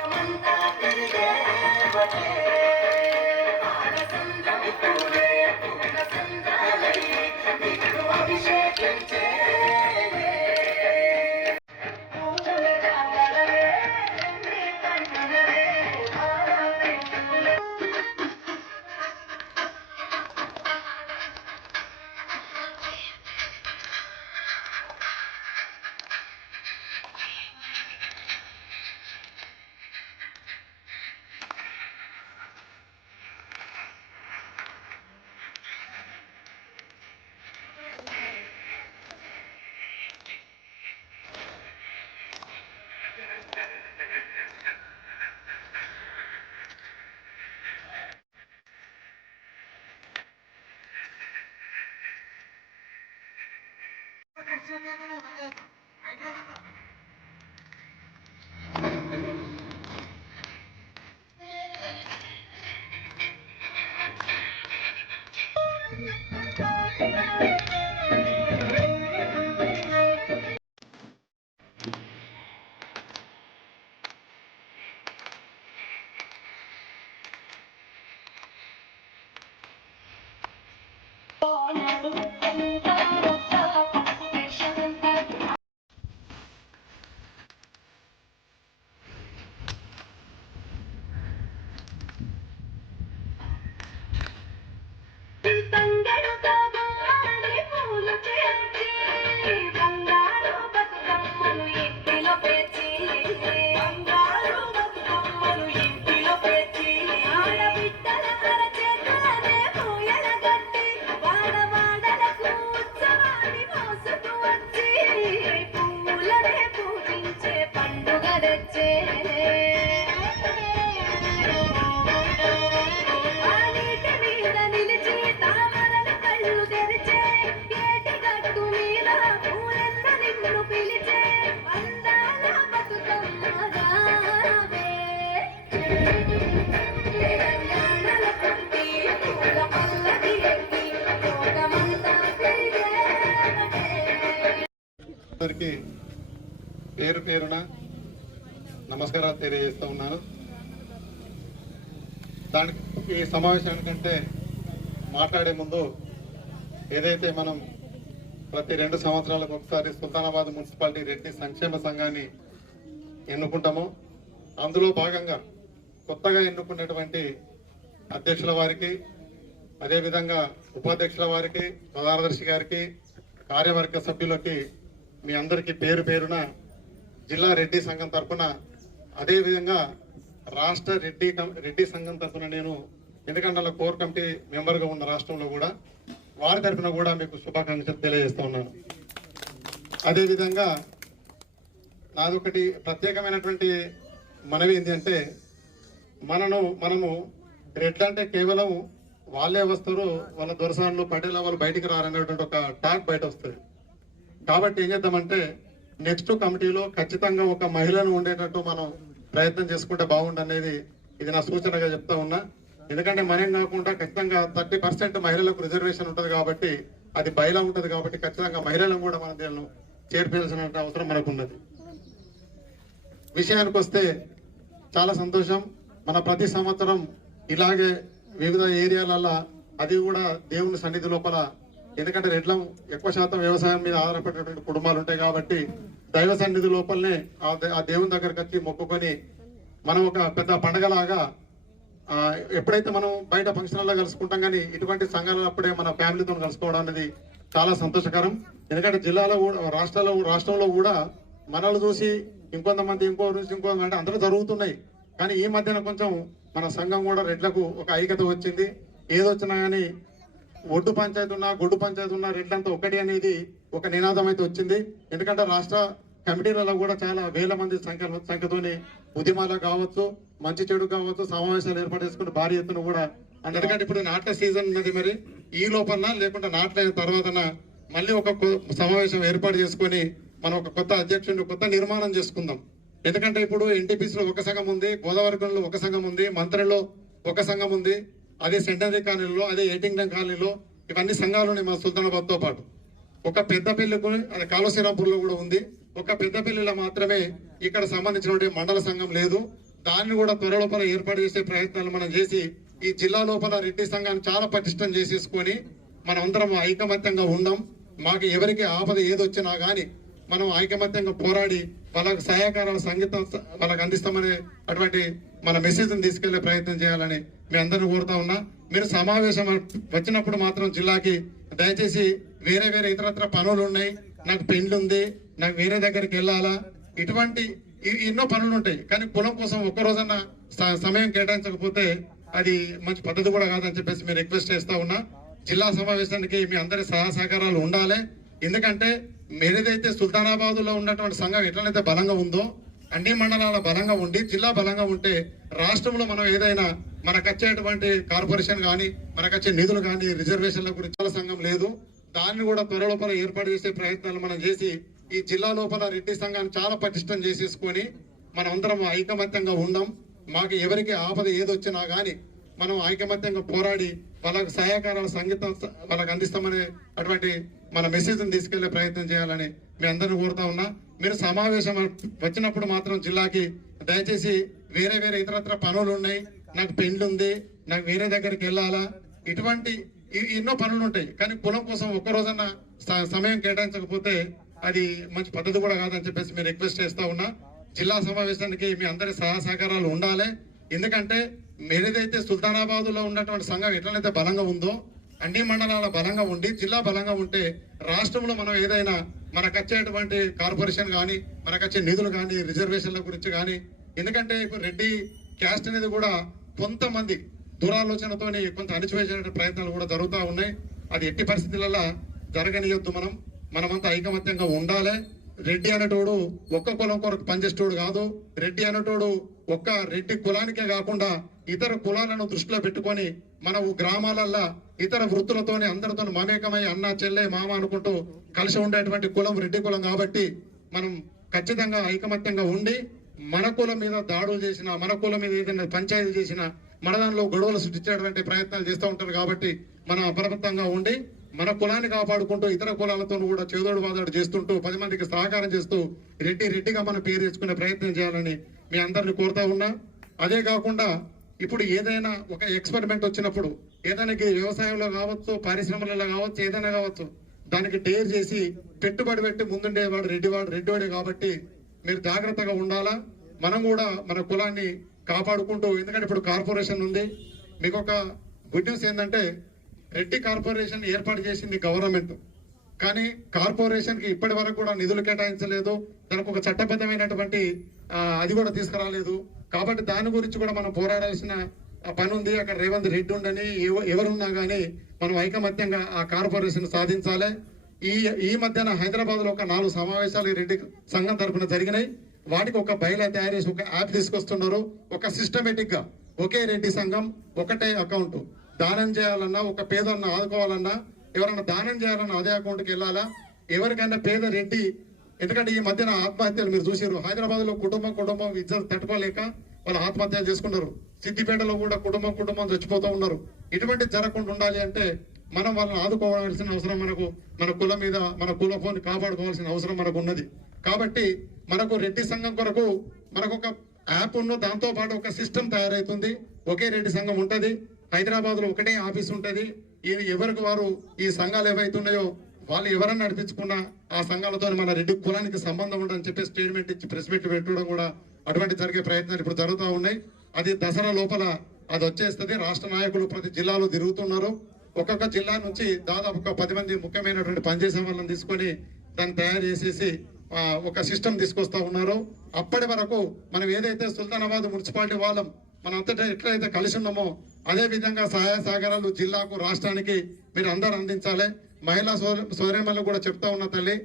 Come on, come on, Oh, no. తిరిగేవటే. అందరికీ పేరు పేరున నమస్కారాలు తెలియజేస్తూ ఉన్నాను. దానికి ఈ సమావేశానికంటే మాట్లాడే ముందు ఏదైతే మనం ప్రతి రెండు సంవత్సరాలకు ఒకసారి సుల్తానాబాద్ మున్సిపాలిటీ రెడ్డి సంక్షేమ సంఘాన్ని ఎన్నుకుంటామో అందులో భాగంగా కొత్తగా ఎన్నుకున్నటువంటి అధ్యక్షుల వారికి అదేవిధంగా ఉపాధ్యక్షుల వారికి ప్రధానదర్శి గారికి కార్యవర్గ సభ్యులకి మీ అందరికీ పేరు పేరున జిల్లా రెడ్డి సంఘం తరఫున అదేవిధంగా రాష్ట్ర రెడ్డి కం- రెడ్డి సంఘం తరఫున నేను ఎందుకంటే కోర్ కమిటీ మెంబర్గా ఉన్న రాష్ట్రంలో కూడా వారి తరఫున కూడా మీకు శుభాకాంక్షలు తెలియజేస్తూ ఉన్నాను. అదేవిధంగా నాదొకటి ప్రత్యేకమైనటువంటి మనవి ఏంటంటే మనను మనము రెడ్లు అంటే కేవలం వాళ్ళే వస్తారు వాళ్ళ దొరసాన్లు పటేల వాళ్ళు బయటికి రారనేటువంటి ఒక టాక్ బయట వస్తుంది. కాబట్టి ఏం చేద్దామంటే నెక్స్ట్ కమిటీలో ఖచ్చితంగా ఒక మహిళను ఉండేటట్టు మనం ప్రయత్నం చేసుకుంటే బాగుండనేది ఇది నా సూచనగా చెప్తా ఉన్నా. ఎందుకంటే మనం కాకుండా ఖచ్చితంగా థర్టీ పర్సెంట్ మహిళలకు రిజర్వేషన్ ఉంటుంది కాబట్టి అది బయలా ఉంటుంది కాబట్టి ఖచ్చితంగా మహిళలను కూడా మన దీనిలో చేర్పించాల్సిన అవసరం మనకు ఉన్నది విషయానికి వస్తే చాలా సంతోషం. మన ప్రతి సంవత్సరం ఇలాగే వివిధ ఏరియాలలో అది కూడా దేవుని సన్నిధి లోపల ఎందుకంటే రెడ్లం ఎక్కువ శాతం వ్యవసాయం మీద ఆధారపడేటువంటి కుటుంబాలు ఉంటాయి కాబట్టి దైవ సన్నిధి లోపలనే ఆ దే- ఆ దేవుని దగ్గరకు వచ్చి మొక్కుకొని మనం ఒక పెద్ద పండగలాగా ఎప్పుడైతే మనం బయట ఫంక్షన్లలో కలుసుకుంటాం కానీ ఇటువంటి సంఘాలు అప్పుడే మన ఫ్యామిలీతో కలుసుకోవడం అనేది చాలా సంతోషకరం. ఎందుకంటే జిల్లాలో కూడా రాష్ట్రాల్లో రాష్ట్రంలో కూడా మనల్ని చూసి ఇంకొంతమంది ఇంకో చూసి ఇంకో అంటే అందరూ జరుగుతున్నాయి. కానీ ఈ మధ్యన కొంచెం మన సంఘం కూడా రెడ్లకు ఒక ఐక్యత వచ్చింది. ఏదొచ్చినా కానీ ఒడ్డు పంచాయతీ ఉన్నా గొడ్డు పంచాయతీ ఉన్నా రెడ్లంతా ఒకటి అనేది ఒక నినాదం అయితే వచ్చింది. ఎందుకంటే రాష్ట్ర కమిటీలలో కూడా చాలా వేల మంది సంఖ్య సంఖ్యతోని ఉద్యమాలు కావచ్చు మంచి చెడు కావచ్చు సమావేశాలు ఏర్పాటు చేసుకుని భారీ ఎత్తున కూడా ఎందుకంటే ఇప్పుడు నాట్ల సీజన్ ఉన్నది మరి. ఈ లోపల లేకుంటే నాట్ల తర్వాత మళ్ళీ ఒక కొ- సమావేశం ఏర్పాటు చేసుకొని మనం ఒక కొత్త అధ్యక్షుడిని కొత్త నిర్మాణం చేసుకుందాం. ఎందుకంటే ఇప్పుడు ఎన్టీపీసీలో ఒక సంఘం ఉంది గోదావరి ఒక సంఘం ఉంది మంత్రిలో ఒక సంఘం ఉంది. అదే సెంటరీ కాలనీలో అదే ఏటింగ్టన్ కాలనీలో ఇవన్నీ సంఘాలు ఉన్నాయి మా సుల్తానాబాద్తో పాటు. ఒక పెద్దపల్లి అది కాళశ్రీరాంపూర్లో కూడా ఉంది. ఒక పెద్దపల్లిలో మాత్రమే ఇక్కడ సంబంధించినటువంటి మండల సంఘం లేదు. దాన్ని కూడా త్వరలోపల ఏర్పాటు చేసే ప్రయత్నాలు మనం చేసి ఈ జిల్లా లోపల రెడ్డి సంఘాన్ని చాలా పటిష్టం చేసేసుకొని మనం అందరం ఐకమత్యంగా ఉండం. మాకు ఎవరికి ఆపద ఏదొచ్చినా కానీ మనం ఐకమత్యంగా పోరాడి వాళ్ళకు సహాయకారాల సంగీతం వాళ్ళకు అందిస్తామనే అటువంటి మన మెసేజ్ని తీసుకెళ్ళే ప్రయత్నం చేయాలని మీ అందరిని కోరుతా ఉన్నా మీరు సమావేశం వచ్చినప్పుడు మాత్రం జిల్లాకి దయచేసి వేరే వేరే ఇతరత్ర పనులు ఉన్నాయి. నాకు పెండ్లు ఉంది నాకు వేరే దగ్గరికి వెళ్ళాలా? ఇటువంటి ఎన్నో పనులు ఉంటాయి. కానీ కులం కోసం ఒక్క రోజున స- సమయం కేటాయించకపోతే అది మంచి పద్ధతి కూడా కాదని చెప్పేసి మీరు రిక్వెస్ట్ చేస్తా ఉన్నా. జిల్లా సమావేశానికి మీ అందరి సహాయ సహకారాలు ఉండాలి. ఎందుకంటే మీరేదైతే సుల్తానాబాద్లో ఉన్నటువంటి సంఘం ఎట్లనైతే బలంగా ఉందో అన్ని మండలాల బలంగా ఉండి జిల్లా బలంగా ఉంటే రాష్ట్రంలో మనం ఏదైనా మనకు వచ్చేటువంటి కార్పొరేషన్ కానీ మనకు వచ్చే నిధులు కానీ రిజర్వేషన్ల గురించి సంఘం లేదు. దాన్ని కూడా త్వర లోపల ఏర్పాటు చేసే ప్రయత్నాలు మనం చేసి ఈ జిల్లా లోపల రెడ్డి సంఘాన్ని చాలా పటిష్టం చేసేసుకొని మనం అందరం ఐకమత్యంగా ఉండం. మాకు ఎవరికి ఆపద ఏదొచ్చినా కానీ మనం ఐకమత్యంగా పోరాడి వాళ్ళకు సహాయకారాల సంగీతం వాళ్ళకు అందిస్తామనే అటువంటి మన మెసేజ్ని తీసుకెళ్ళే ప్రయత్నం చేయాలని మీ అందరిని కోరుతా ఉన్నా. మీరు సమావేశం వచ్చినప్పుడు మాత్రం జిల్లాకి దయచేసి వేరే వేరే ఇతరత్ర పనులు ఉన్నాయి. నాకు పెండ్లు ఉంది నాకు వేరే దగ్గరికి వెళ్ళాలా? ఇటువంటి ఎన్నో పనులు ఉంటాయి. కానీ కులం కోసం ఒక్క రోజన్న స- సమయం కేటాయించకపోతే అది మంచి పద్ధతి కూడా కాదని చెప్పేసి మీరు రిక్వెస్ట్ చేస్తా ఉన్నా. జిల్లా సమావేశానికి మీ అందరి సహాయ సహకారాలు ఉండాలి. ఎందుకంటే మీరేదైతే సుల్తానాబాద్లో ఉన్నటువంటి సంఘం ఎట్లనైతే బలంగా ఉందో అన్ని మండలాల బలంగా ఉండి జిల్లా బలంగా ఉంటే రాష్ట్రంలో మనం ఏదైనా మనకు వచ్చేటువంటి కార్పొరేషన్ కానీ మనకు వచ్చే నిధులు కానీ రిజర్వేషన్ల గురించి కానీ ఎందుకంటే ఇప్పుడు రెడ్డి క్యాస్ట్ అనేది కూడా కొంతమంది దురాలోచనతోని కొంత అణిచివేసే ప్రయత్నాలు కూడా జరుగుతూ ఉన్నాయి. అది ఎట్టి పరిస్థితులలో జరగనియొద్దు మనం. మనమంతా ఐకమత్యంగా ఉండాలి. రెడ్డి అనేటోడు ఒక్క కులం కొరకు పనిచేసేటోడు కాదు. రెడ్డి అనేటోడు ఒక్క రెడ్డి కులానికే కాకుండా ఇతర కులాలను దృష్టిలో పెట్టుకొని మన గ్రామాలల్లో ఇతర వృత్తులతోనే అందరితో మమేకమై అన్న చెల్లె మామ అనుకుంటూ కలిసి ఉండేటువంటి కులం రెడ్డి కులం కాబట్టి మనం ఖచ్చితంగా ఐకమత్యంగా ఉండి మన కులం మీద దాడులు చేసిన మన కులం మీద ఏదైనా పంచాయతీ చేసిన మన దానిలో గొడవలు సృష్టించేటువంటి ప్రయత్నాలు చేస్తూ ఉంటారు కాబట్టి మనం అప్రమత్తంగా ఉండి మన కులాన్ని కాపాడుకుంటూ ఇతర కులాలతో కూడా చేదోడు బాదోడు చేస్తుంటూ పది మందికి సహకారం చేస్తూ రెడ్డి రెడ్డిగా మనం పేరు తెచ్చుకునే ప్రయత్నం చేయాలని మీ అందరిని కోరుతా ఉన్నా. అదే కాకుండా ఇప్పుడు ఏదైనా ఒక ఎక్స్పెరిమెంట్ వచ్చినప్పుడు ఏదైనా వ్యవసాయంలో కావచ్చు పరిశ్రమలలో కావచ్చు ఏదైనా కావచ్చు దానికి డేర్ చేసి పెట్టుబడి పెట్టి ముందుండేవాడు రెడ్డివాడు రెడ్డివాడే కాబట్టి మీరు జాగ్రత్తగా ఉండాలా? మనం కూడా మన కులాన్ని కాపాడుకుంటూ ఎందుకంటే ఇప్పుడు కార్పొరేషన్ ఉంది. మీకు ఒక గుడ్ న్యూస్ ఏంటంటే రెడ్డి కార్పొరేషన్ ఏర్పాటు చేసింది గవర్నమెంట్. కానీ కార్పొరేషన్కి ఇప్పటి వరకు కూడా నిధులు కేటాయించలేదు. దానికి ఒక చట్టబద్ధమైనటువంటి అది కూడా తీసుకురాలేదు. కాబట్టి దాని గురించి కూడా మనం పోరాడాల్సిన పని ఉంది. అక్కడ రేవంత్ రెడ్డి ఉండని ఎవరున్నా కానీ మనం ఐకమత్యంగా ఆ కార్పొరేషన్ సాధించాలి. ఈ ఈ మధ్యన హైదరాబాద్లో ఒక నాలుగు సమావేశాలు రెడ్డి సంఘం తరపున జరిగినాయి. వాటికి ఒక బయలా తయారు చేసి ఒక యాప్ తీసుకొస్తున్నారు. ఒక సిస్టమేటిక్గా ఒకే రెడ్డి సంఘం ఒకటే అకౌంట్. దానం చేయాలన్నా ఒక పేదన్న ఆదుకోవాలన్నా ఎవరన్నా దానం చేయాలన్నా అదే అకౌంట్కి వెళ్ళాలా? ఎవరికైనా పేద రెడ్డి ఎందుకంటే ఈ మధ్యన ఆత్మహత్యలు మీరు చూసారు హైదరాబాద్లో కుటుంబం కుటుంబం ఇజ్జత్ తట్టుకోలేక వాళ్ళు ఆత్మహత్యలు చేసుకున్నారు. సిద్దిపేటలో కూడా కుటుంబం కుటుంబం చచ్చిపోతూ ఉన్నారు. ఇటువంటి జరగకుండా ఉండాలి అంటే మనం వాళ్ళని ఆదుకోవాల్సిన అవసరం మనకు మన కుల మీద మన కుల ఫోన్ కాపాడుకోవాల్సిన అవసరం మనకు ఉన్నది. కాబట్టి మనకు రెడ్డి సంఘం కొరకు మనకు ఒక యాప్ ఉన్న దాంతో పాటు ఒక సిస్టమ్ తయారైతుంది. ఒకే రెడ్డి సంఘం ఉంటుంది. హైదరాబాద్లో ఒకటే ఆఫీస్ ఉంటుంది. ఇది ఎవరికి వారు ఈ సంఘాలు ఏవైతున్నాయో వాళ్ళు ఎవరన్నా నడిపించుకున్నా ఆ సంఘాలతో మన రెడ్డి కులానికి సంబంధం ఉండదని చెప్పి స్టేట్మెంట్ ఇచ్చి ప్రెస్ మీట్ పెట్టడం కూడా అటువంటి జరిగే ప్రయత్నాలు ఇప్పుడు జరుగుతూ ఉన్నాయి. అది దసరా లోపల అది వచ్చేస్తుంది. రాష్ట్ర నాయకులు ప్రతి జిల్లాలో తిరుగుతున్నారు. ఒక్కొక్క జిల్లా నుంచి దాదాపు ఒక పది మంది ముఖ్యమైనటువంటి పనిచేసే వాళ్ళని తీసుకొని దాన్ని తయారు చేసేసి ఒక సిస్టమ్ తీసుకొస్తా ఉన్నారు. అప్పటి వరకు మనం ఏదైతే సుల్తానాబాద్ మున్సిపాలిటీ వాళ్ళం మనం అంతటా ఎట్లయితే కలిసి ఉన్నామో అదే విధంగా సహాయ సహకారాలు జిల్లాకు రాష్ట్రానికి మీరు అందరు అందించాలి. మహిళా సోదరిమల్ని కూడా చెప్తా ఉన్న తల్లి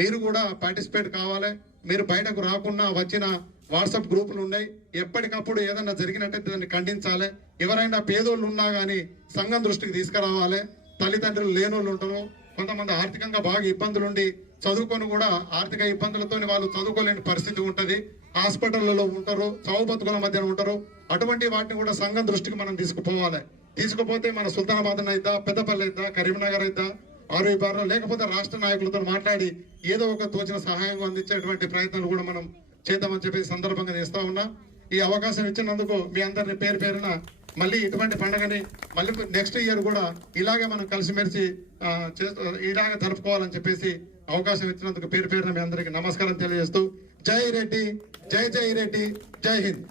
మీరు కూడా పార్టిసిపేట్ కావాలి. మీరు బయటకు రాకుండా వచ్చిన వాట్సాప్ గ్రూపులు ఉన్నాయి. ఎప్పటికప్పుడు ఏదైనా జరిగినట్టయితే దాన్ని ఖండించాలి. ఎవరైనా పేదోళ్ళు ఉన్నా కానీ సంఘం దృష్టికి తీసుకురావాలి. తల్లిదండ్రులు లేనోళ్ళు ఉంటారు. కొంతమంది ఆర్థికంగా బాగా ఇబ్బందులు ఉండి చదువుకొని కూడా ఆర్థిక ఇబ్బందులతో వాళ్ళు చదువుకోలేని పరిస్థితి ఉంటుంది. హాస్పిటల్లో ఉంటారు. చావు బతుకుల మధ్యన ఉంటారు. అటువంటి వాటిని కూడా సంఘం దృష్టికి మనం తీసుకుపోవాలి. తీసుకుపోతే మన సుల్తానాబాద్ అయిద్దా పెద్దపల్లి అయిద్దా కరీంనగర్ అయిద్దా ఆరోగ్య లేకపోతే రాష్ట్ర నాయకులతో మాట్లాడి ఏదో ఒక తోచిన సహాయం అందించేటువంటి ప్రయత్నాలు కూడా మనం చేద్దామని చెప్పి సందర్భంగా చేస్తా ఉన్నా. ఈ అవకాశం ఇచ్చినందుకు మీ అందరిని పేరు పేరున మళ్ళీ ఇటువంటి పండుగని మళ్ళీ నెక్స్ట్ ఇయర్ కూడా ఇలాగే మనం కలిసిమెలిసి ఇలాగే జరుపుకోవాలని చెప్పేసి అవకాశం ఇచ్చినందుకు పేరు పేరున మీ అందరికీ నమస్కారం తెలియజేస్తూ. జై రెడ్డి జై జై రెడ్డి జై హింద్.